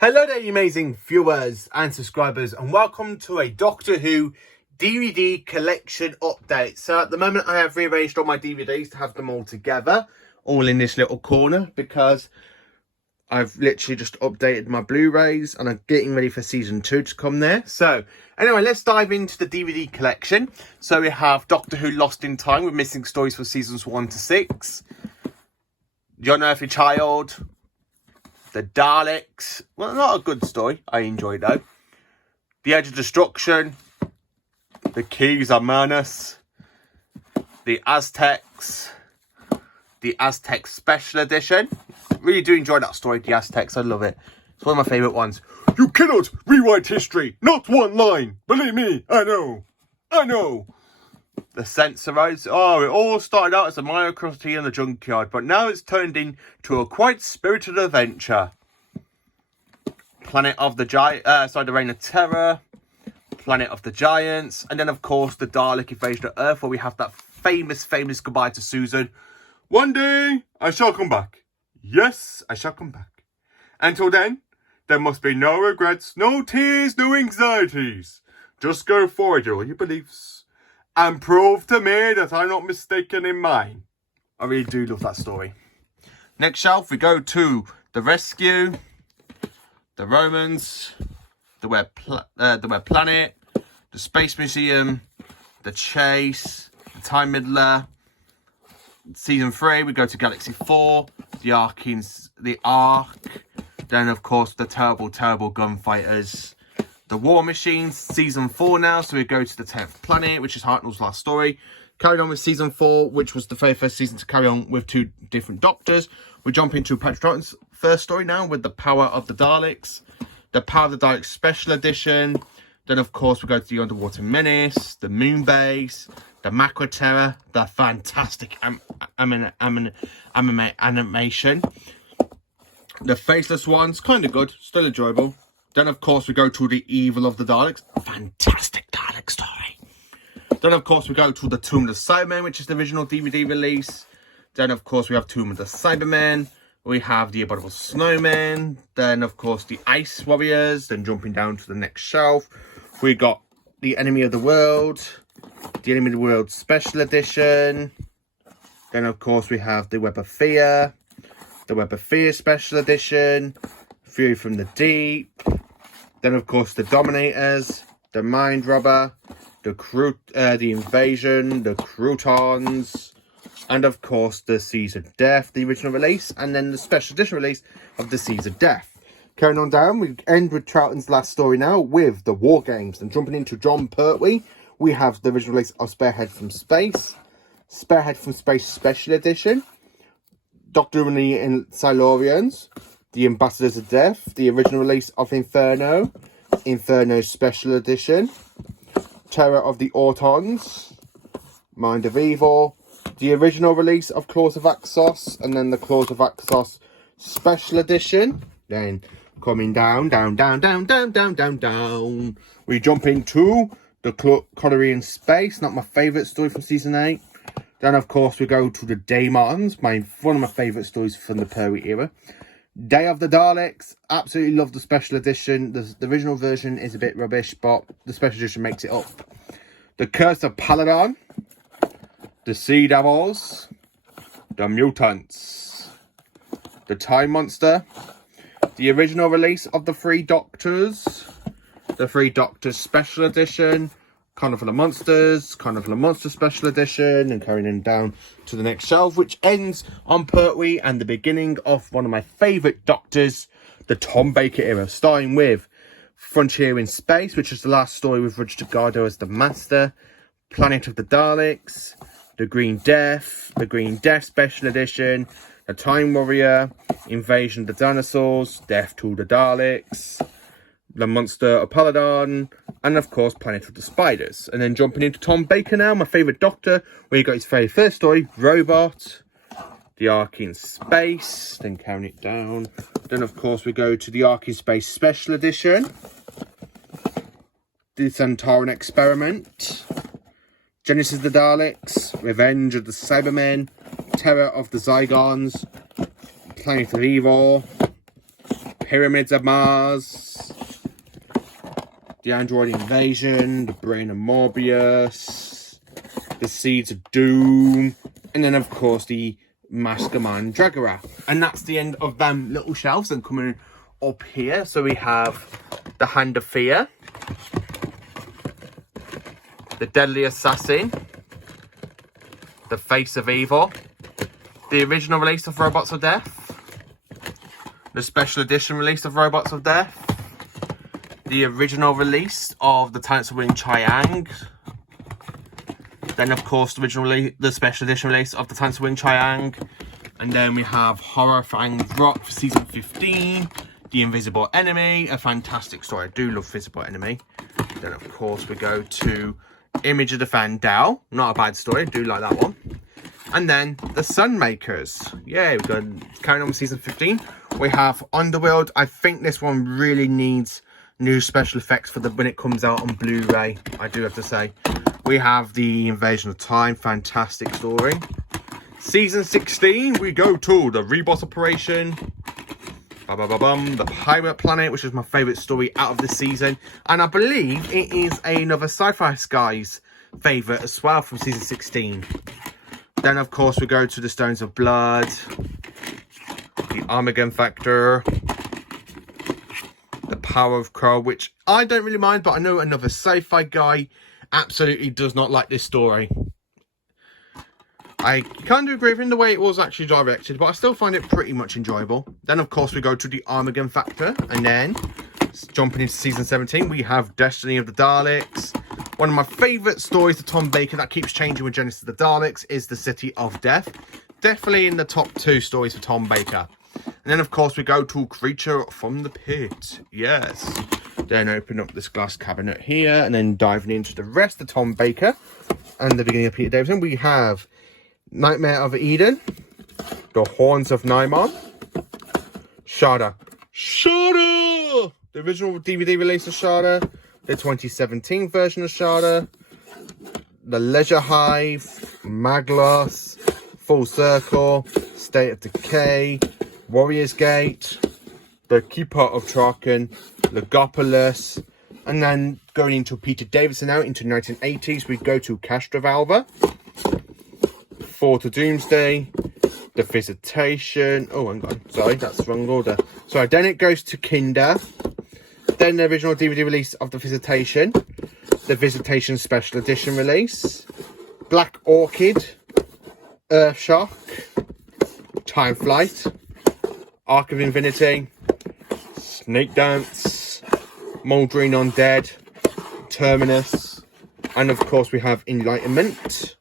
Hello there, you amazing viewers and subscribers, and welcome to a Doctor Who DVD collection update. So at the moment I have rearranged all my DVDs to have them all together, all in this little corner, because I've literally just updated my Blu-rays and I'm getting ready for season 2 to come there. So anyway, let's dive into the DVD collection. So we have Doctor Who Lost in Time with missing stories for seasons 1 to 6. The Unearthly Child. The Daleks. Well, not a good story. I enjoyed though. The Edge of Destruction. The Keys of Manus. The Aztecs. The Aztecs Special Edition. Really do enjoy that story, the Aztecs. I love it. It's one of my favourite ones. You cannot rewrite history. Not one line. Believe me, I know. I know. The Censorites. Oh, it all started out as a minor curiosity in the junkyard, but now it's turned into a quite spirited adventure. Planet of the the Reign of Terror. Planet of the Giants. And then, of course, the Dalek Invasion of Earth, where we have that famous goodbye to Susan. One day, I shall come back. Yes, I shall come back. Until then, there must be no regrets, no tears, no anxieties. Just go forward with all your beliefs. And prove to me that I'm not mistaken in mine. I really do love that story. Next shelf, we go to The Rescue, The Romans, The Web Planet, The Space Museum, The Chase, The Time Middler. Season 3, we go to Galaxy 4, The Ark. Then, of course, The Terrible Gunfighters. The War Machines, season 4 now, so we go to the 10th planet, which is Hartnell's last story. Carried on with season 4, which was the very first season to carry on with 2 different doctors. We jump into Troughton's first story now with The Power of the Daleks, The Power of the Daleks Special Edition. Then, of course, we go to the Underwater Menace, the Moon Base, the Macro Terror, the fantastic animation. The Faceless Ones, kind of good, still enjoyable. Then, of course, we go to The Evil of the Daleks. Fantastic Dalek story. Then, of course, we go to The Tomb of the Cybermen, which is the original DVD release. Then, of course, we have Tomb of the Cybermen. We have The Abominable Snowmen. Then, of course, The Ice Warriors. Then, jumping down to the next shelf, we got The Enemy of the World. The Enemy of the World Special Edition. Then, of course, we have The Web of Fear. The Web of Fear Special Edition. Fury from the Deep. Then, of course, the Dominators, the Mind Robber, the Invasion, the Croutons, and, of course, the Seas of Death, the original release, and then the special edition release of the Seas of Death. Carrying on down, we end with Troughton's last story now with the War Games. And jumping into John Pertwee, we have the original release of Spearhead from Space Special Edition, Doctor and the Silurians, The Ambassadors of Death, the original release of Inferno Special Edition, Terror of the Autons, Mind of Evil, the original release of Claws of Axos, and then the Claws of Axos Special Edition. Then coming down, we jump into the Colony in Space, not my favourite story from season 8. Then, of course, we go to the Daemons, one of my favourite stories from the Pertwee era. Day of the Daleks, absolutely love the special edition. The original version is a bit rubbish, but the special edition makes it up. The Curse of Paladon, the Sea Devils, the Mutants, the Time Monster, the original release of the 3 Doctors, the 3 Doctors Special Edition, Carnival of Monsters Special Edition, and carrying on down to the next shelf, which ends on Pertwee and the beginning of one of my favourite Doctors, the Tom Baker era, starting with Frontier in Space, which is the last story with Roger Delgado as the Master, Planet of the Daleks, the Green Death Special Edition, the Time Warrior, Invasion of the Dinosaurs, Death to the Daleks, the Monster of Paladon, and of course Planet of the Spiders. And then jumping into Tom Baker now, my favourite Doctor, where he got his very first story, Robot, the Ark in Space, then carrying it down. Then of course we go to the Ark in Space Special Edition, the Centauran Experiment, Genesis of the Daleks, Revenge of the Cybermen, Terror of the Zygons, Planet of Evil, Pyramids of Mars, the Android Invasion, the Brain of Morbius, the Seeds of Doom, and then of course the Mastermind Dragora. And that's the end of them little shelves. And coming up here, so we have the Hand of Fear, the Deadly Assassin, the Face of Evil, the original release of Robots of Death, the special edition release of Robots of Death, the original release of the Talents of Wing Chiang, then of course the special edition release of the Talents of Wing Chiang, and then we have Horror Fang's Rock for season 15, The Invisible Enemy, a fantastic story. I do love Visible Enemy. Then of course we go to Image of the Fandel, not a bad story, I do like that one. And then the Sunmakers. Yeah, we've got carrying on with season 15. We have Underworld. I think this one really needs new special effects for when it comes out on Blu-ray, I do have to say. We have the Invasion of Time, fantastic story. Season 16, we go to the Reboot Operation. The Pirate Planet, which is my favourite story out of the season. And I believe it is another Sci-Fi Skies favourite as well from season 16. Then, of course, we go to the Stones of Blood, the Armageddon Factor, the Power of Crow, which I don't really mind, but I know another sci-fi guy absolutely does not like this story. I kind of agree with him the way it was actually directed, but I still find it pretty much enjoyable. Then, of course, we go to the Armageddon Factor, and then, jumping into season 17, we have Destiny of the Daleks. One of my favourite stories of Tom Baker that keeps changing with Genesis of the Daleks is The City of Death. Definitely in the top 2 stories for Tom Baker. And then, of course, we go to Creature from the Pit. Yes. Then open up this glass cabinet here, and then diving into the rest of Tom Baker and the beginning of Peter Davison. We have Nightmare of Eden, The Horns of Nymon, Shada, the original DVD release of Shada, the 2017 version of Shada, The Leisure Hive, Maglos, Full Circle, State of Decay, Warrior's Gate, The Keeper of Troughton, Legopolis, and then going into Peter Davison now into 1980s, we go to Castrovalva, Fort of Doomsday, The Visitation. Oh, hang on. Sorry, that's the wrong order. Sorry, then it goes to Kinder. Then the original DVD release of The Visitation. The Visitation Special Edition release. Black Orchid. Earthshock. Time Flight. Arc of Infinity. Snake Dance. Mouldering Undead. Terminus. And of course we have Enlightenment.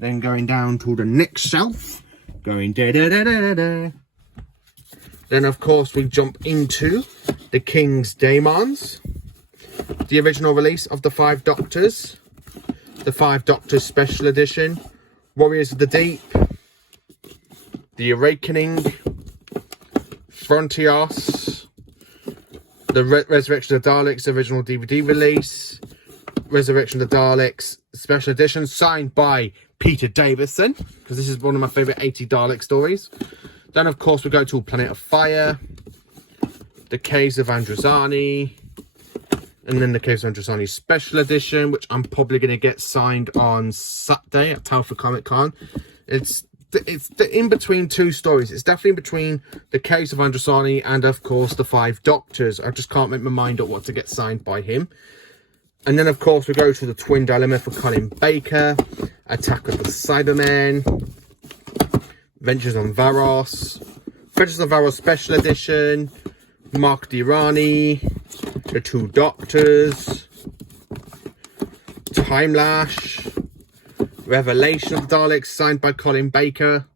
Then going down to the next shelf, going da-da-da-da-da-da. Then, of course, we jump into the King's Daemons, the original release of the 5 Doctors, the 5 Doctors Special Edition, Warriors of the Deep, The Awakening, Frontios, the Resurrection of the Daleks original DVD release, Resurrection of the Daleks Special Edition, signed by Peter Davison, because this is one of my favourite 80 Dalek stories. Then, of course, we go to Planet of Fire, The Caves of Androzani, and then The Caves of Androzani Special Edition, which I'm probably going to get signed on Saturday at Telford Comic Con. It's in between 2 stories. It's definitely in between The Caves of Androzani and, of course, the 5 Doctors. I just can't make my mind up what to get signed by him. And then, of course, we go to the Twin Dilemma for Colin Baker, Attack of the Cybermen, Ventures on Varos, Ventures on Varos Special Edition, Mark D'Irani, The 2 Doctors, Time Lash, Revelation of the Daleks, signed by Colin Baker.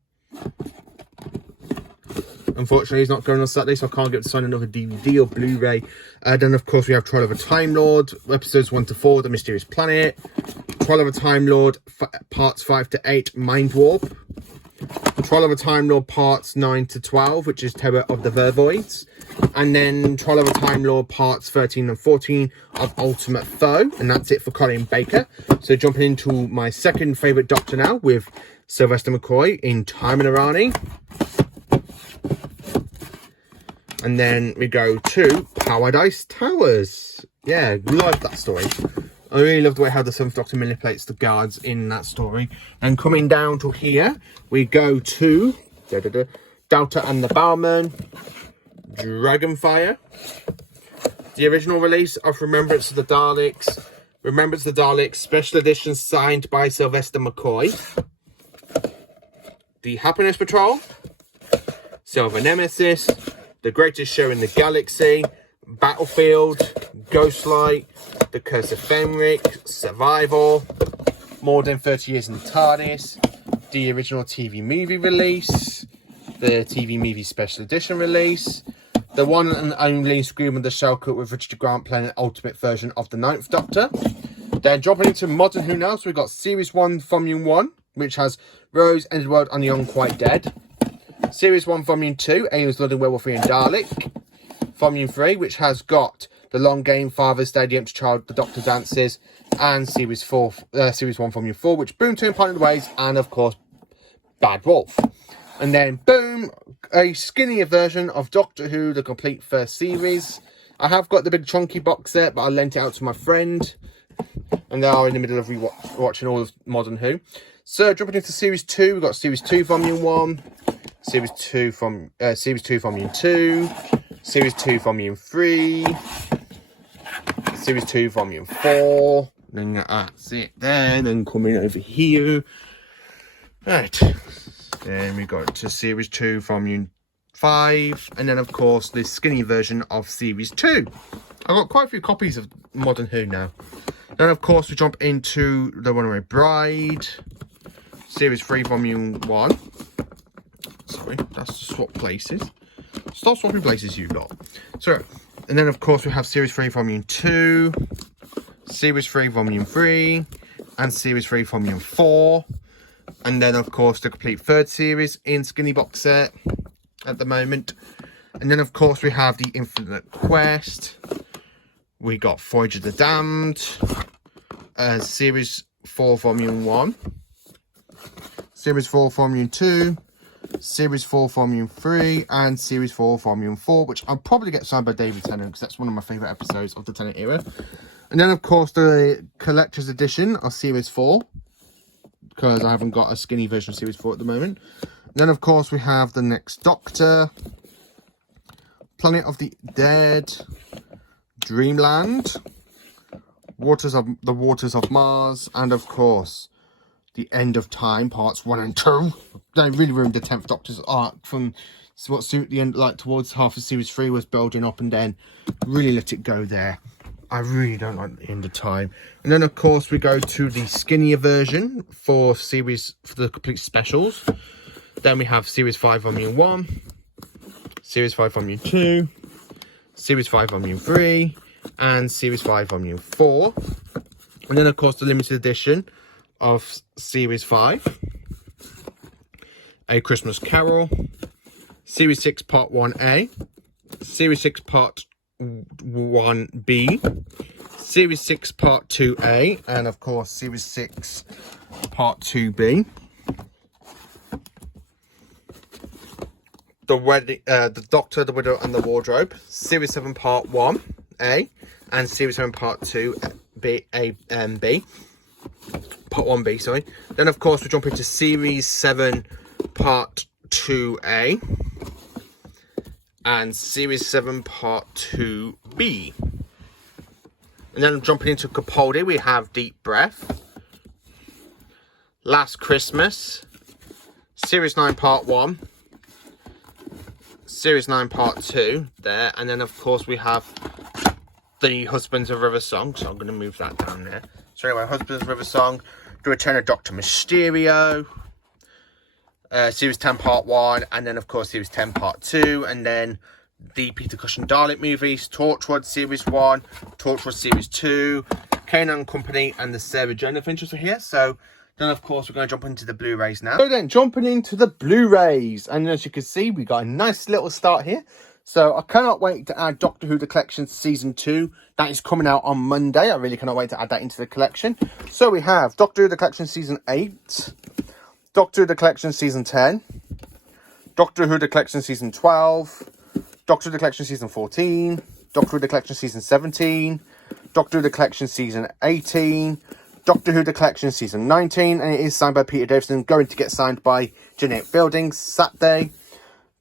Unfortunately, he's not going on Saturday, so I can't get to sign another DVD or Blu-ray. Then, of course, we have Trial of a Time Lord, episodes 1 to 4, The Mysterious Planet. Trial of a Time Lord, parts 5 to 8, Mind Warp. Trial of a Time Lord, parts 9 to 12, which is Terror of the Vervoids. And then Trial of a Time Lord, parts 13 and 14 of Ultimate Foe. And that's it for Colin Baker. So jumping into my second favourite Doctor now with Sylvester McCoy in Time and Arani. And then we go to Paradise Towers. Yeah, love that story. I really love the way how the 7th Doctor manipulates the guards in that story. And coming down to here, we go to Delta and the Barman, Dragonfire, the original release of Remembrance of the Daleks, Remembrance of the Daleks, special edition signed by Sylvester McCoy, The Happiness Patrol, Silver Nemesis, The Greatest Show in the Galaxy, Battlefield, Ghostlight, The Curse of Fenric, Survival, More Than 30 Years in the TARDIS, the original TV movie release, the TV movie special edition release, the one and only Scream of the Shellcut with Richard Grant playing an ultimate version of the 9th Doctor. Then dropping into Modern Who now, so we've got Series 1 Volume 1, which has Rose, Ended World and the Unquite Dead. Series 1 Volume 2, Aliens, Blood and Werewolf and Dalek. Volume 3, which has got The Long Game, Father's Day, The Empty Child, The Doctor Dances, and Series 1 Volume 4, which Boom Turn Point of the Ways, and of course, Bad Wolf. And then, boom, a skinnier version of Doctor Who, the complete first series. I have got the big chunky box set, but I lent it out to my friend. And they are in the middle of watching all of Modern Who. So, jumping into Series 2, we've got Series 2 Volume 1, Series 2 Volume 2, Series 2 Volume 3, Series 2 Volume 4, then that's it there, then coming over here, right, then we got to Series 2 Volume 5, and then of course the skinny version of Series 2. I've got quite a few copies of Modern Who now. Then of course we jump into The Runaway Bride, Series 3 Volume 1, sorry, that's to swap places. Stop swapping places, you lot. So, and then of course we have Series 3 Volume 2, Series 3 Volume 3, and Series 3 Volume 4. And then of course the complete third series in skinny box set at the moment. And then of course we have the Infinite Quest. We got Voyage of the Damned, Series 4 Volume 1, Series 4 Volume 2, Series 4 Volume 3, and Series 4 Volume 4, which I'll probably get signed by David Tennant because that's one of my favourite episodes of the Tennant era. And then, of course, the collector's edition of Series 4, because I haven't got a skinny version of Series 4 at the moment. And then, of course, we have The Next Doctor, Planet of the Dead, Dreamland, The Waters of Mars, and, of course, The End of Time, parts 1 and 2. They really ruined the 10th Doctor's arc from what suit the end, like towards half of Series 3 was building up, and then really let it go there. I really don't like The End of Time. And then of course we go to the skinnier version for the complete specials. Then we have Series 5 Volume 1, Series 5 Volume 2, Series 5 Volume 3, and Series 5 Volume 4. And then of course the limited edition of Series 5, A Christmas Carol, Series 6 Part 1A, Series 6 Part 1B, Series 6 Part 2A, and of course Series 6 Part 2B. The Doctor, the Widow and the Wardrobe, Series 7 Part 1A, and Series 7 Part 2B, A and B. Part 1B, sorry. Then, of course, we jump into Series 7 Part 2A and Series 7 Part 2B. And then jumping into Capaldi, we have Deep Breath, Last Christmas, Series 9 Part 1, Series 9 Part 2 there. And then, of course, we have The Husbands of River Song. So I'm going to move that down there. So anyway, Husbands of River Song, The Return of Dr. Mysterio, Series 10 Part 1, and then of course Series 10 Part 2, and then the Peter Cushing Dalek movies, Torchwood Series 1, Torchwood Series 2, Kanan Company, and the Sarah Jane Adventures are here. So then of course we're going to jump into the Blu-rays now. So then, jumping into the Blu-rays, and as you can see, we got a nice little start here. So I cannot wait to add Doctor Who The Collection Season 2. That is coming out on Monday. I really cannot wait to add that into the collection. So we have Doctor Who The Collection Season 8, Doctor Who The Collection Season 10, Doctor Who The Collection Season 12, Doctor Who The Collection Season 14, Doctor Who The Collection Season 17, Doctor Who The Collection Season 18, Doctor Who The Collection Season 19, and it is signed by Peter Davison, going to get signed by Jeanette Fielding Saturday.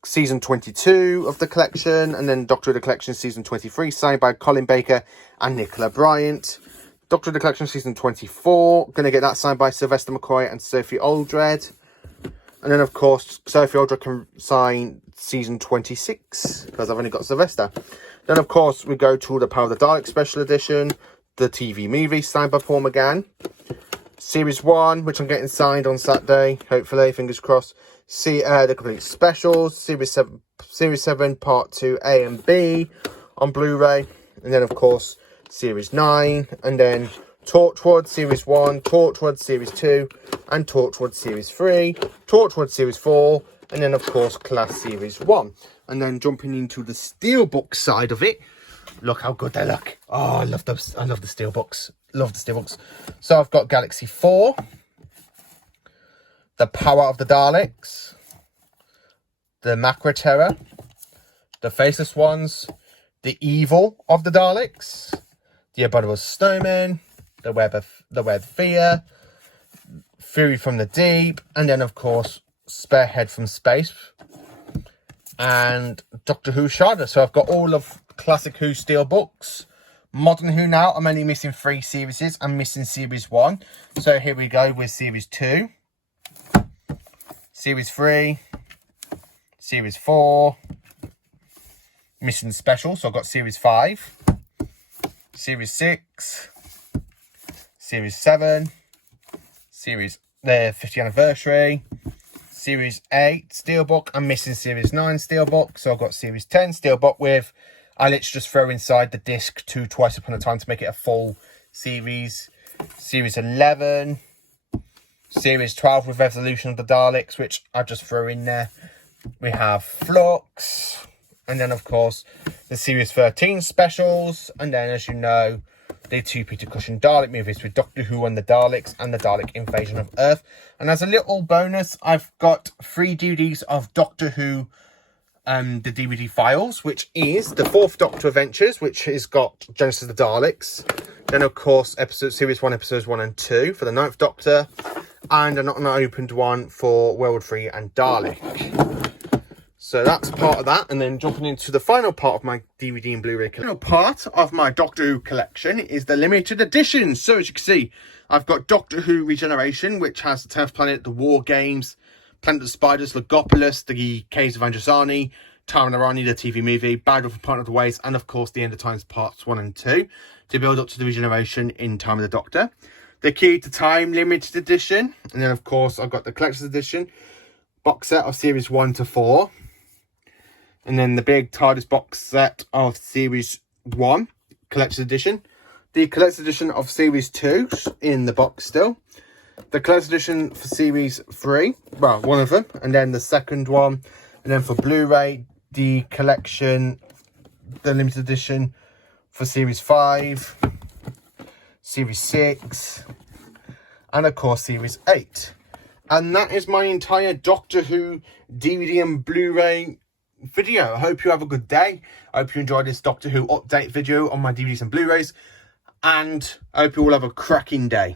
Season 22 of the collection, and then Doctor Who The Collection Season 23, signed by Colin Baker and Nicola Bryant. Doctor Who The Collection Season 24, going to get that signed by Sylvester McCoy and Sophie Aldred. And then, of course, Sophie Aldred can sign Season 26, because I've only got Sylvester. Then, of course, we go to the Power of the Daleks Special Edition, the TV movie, signed by Paul McGann. Series 1, which I'm getting signed on Saturday, hopefully, fingers crossed. The Complete Specials, Series 7, Part 2 A and B on Blu-ray. And then, of course, Series 9. And then Torchwood Series 1, Torchwood Series 2, and Torchwood Series 3, Torchwood Series 4, and then, of course, Class Series 1. And then jumping into the Steelbook side of it, look how good they look. Oh, I love those. I love the Steelbooks. Love the Steelbooks. So I've got Galaxy 4, The Power of the Daleks, The Macra Terror, The Faceless Ones, The Evil of the Daleks, The Abominable Snowmen, The Web of Fear, Fury from the Deep, and then, of course, Spearhead from Space, and Doctor Who Sharders. So I've got all of Classic Who Steelbooks. Modern Who now, I'm only missing 3 series. I'm missing Series 1. So here we go with Series 2, Series 3, Series 4, missing Special. So I've got Series 5, Series 6, Series 7, Series the 50th anniversary, Series 8 Steelbook. I'm missing Series 9 Steelbook. So I've got Series 10 Steelbook with, I literally just throw inside the disc to Twice Upon a Time to make it a full series. Series 11, Series 12 with Revolution of the Daleks, which I just throw in there. We have Flux, and then, of course, the Series 13 specials, and then, as you know, the 2 Peter Cushing Dalek movies with Doctor Who and the Daleks and the Dalek Invasion of Earth. And as a little bonus, I've got 3 DVDs of Doctor Who, the DVD files, which is the 4th Doctor Adventures, which has got Genesis of the Daleks. Then, of course, Series 1, Episodes 1 and 2 for the 9th Doctor. And an unopened one for World 3 and Dalek. So that's part of that. And then jumping into the final part of my DVD and Blu-ray collection. The final part of my Doctor Who collection is the limited edition. So as you can see, I've got Doctor Who Regeneration, which has the 10th Planet, the War Games, Planet of the Spiders, Logopolis, the Caves of Androsani, Tara Narani, the TV movie, Bad Wolf and Partner of the Ways, and of course the End of Times Parts 1 and 2 to build up to the Regeneration in Time of the Doctor. The Key to Time limited edition, and then of course I've got the Collector's Edition box set of Series 1 to 4, and then the big TARDIS box set of Series 1 Collector's Edition, the Collector's Edition of Series 2 in the box still, the Collector's Edition for Series 3, well, one of them, and then the second one, and then for Blu-ray, the collection, the limited edition for Series 5, Series 6, and of course Series 8. And that is my entire Doctor Who DVD and Blu-ray video. I hope you have a good day. I hope you enjoyed this Doctor Who update video on my DVDs and Blu-rays, and I hope you all have a cracking day.